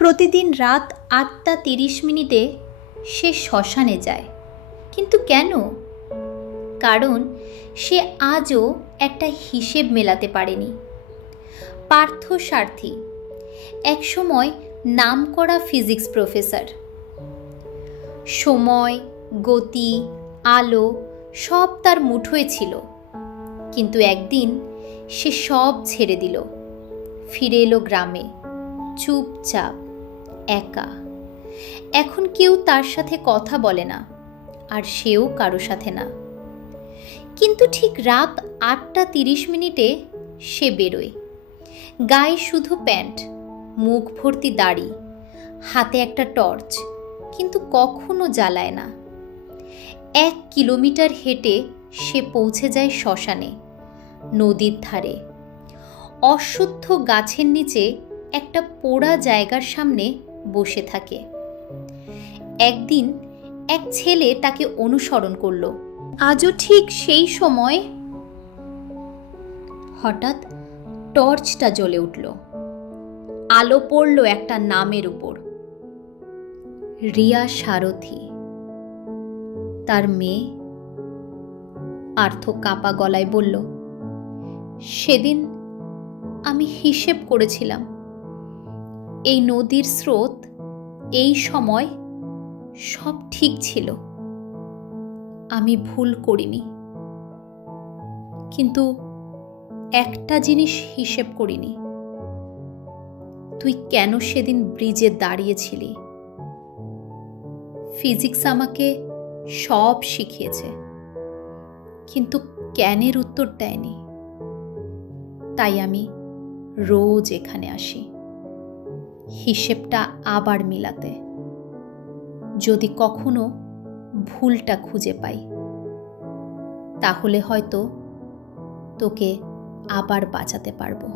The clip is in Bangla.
প্রতিদিন রাত ৮টা ৩০ সে শ্মশানে যায়। কিন্তু কেন? কারণ সে আজও একটা হিসেব মেলাতে পারেনি। পার্থসারথী একসময় নামকরা ফিজিক্স প্রফেসর। সময়, গতি, আলো সব তার মুঠোয় ছিল। কিন্তু একদিন সে সব ছেড়ে দিল, ফিরে এলো গ্রামে, চুপচাপ, একা। এখন কেউ তার সাথে কথা বলে না, আর সেও কারো সাথে না। কিন্তু ঠিক রাত ৮টা ৩০ সে বেরোয়। গায়ে শুধু প্যান্ট, মুখ ভর্তি দাড়ি, হাতে একটা টর্চ, কিন্তু কখনো জ্বালায় না। ১ কিলোমিটার হেঁটে সে পৌঁছে যায় শ্মশানে, নদীর ধারে। অশ্বত্থ গাছের নিচে একটা পোড়া জায়গার সামনে বসে থাকে। একদিন এক ছেলে তাকে অনুসরণ করল। আজও ঠিক সেই সময় হঠাৎ টর্চটা জ্বলে উঠল। আলো পড়ল একটা নামের উপর, রিয়া সারথী। তার মেয়ে। আর্থ কাঁপা গলায় বলল, সেদিন আমি হিসেব করেছিলাম, এই নদীর স্রোত, এই সময় সব ঠিক ছিল। আমি ভুল করিনি, কিন্তু একটা জিনিস হিসেব করিনি, তুই কেন সেদিন ব্রিজে দাঁড়িয়েছিলি। ফিজিক্স আমাকে সব শিখিয়েছে, কিন্তু জ্ঞানের উত্তর দেয়নি। তাই আমি রোজ এখানে আসি, হিসেবটা আবার মিলাতে, যদি কখনো ভুলটা খুঁজে পাই, তাহলে হয়তো তোকে আবার বাঁচাতে পারবো।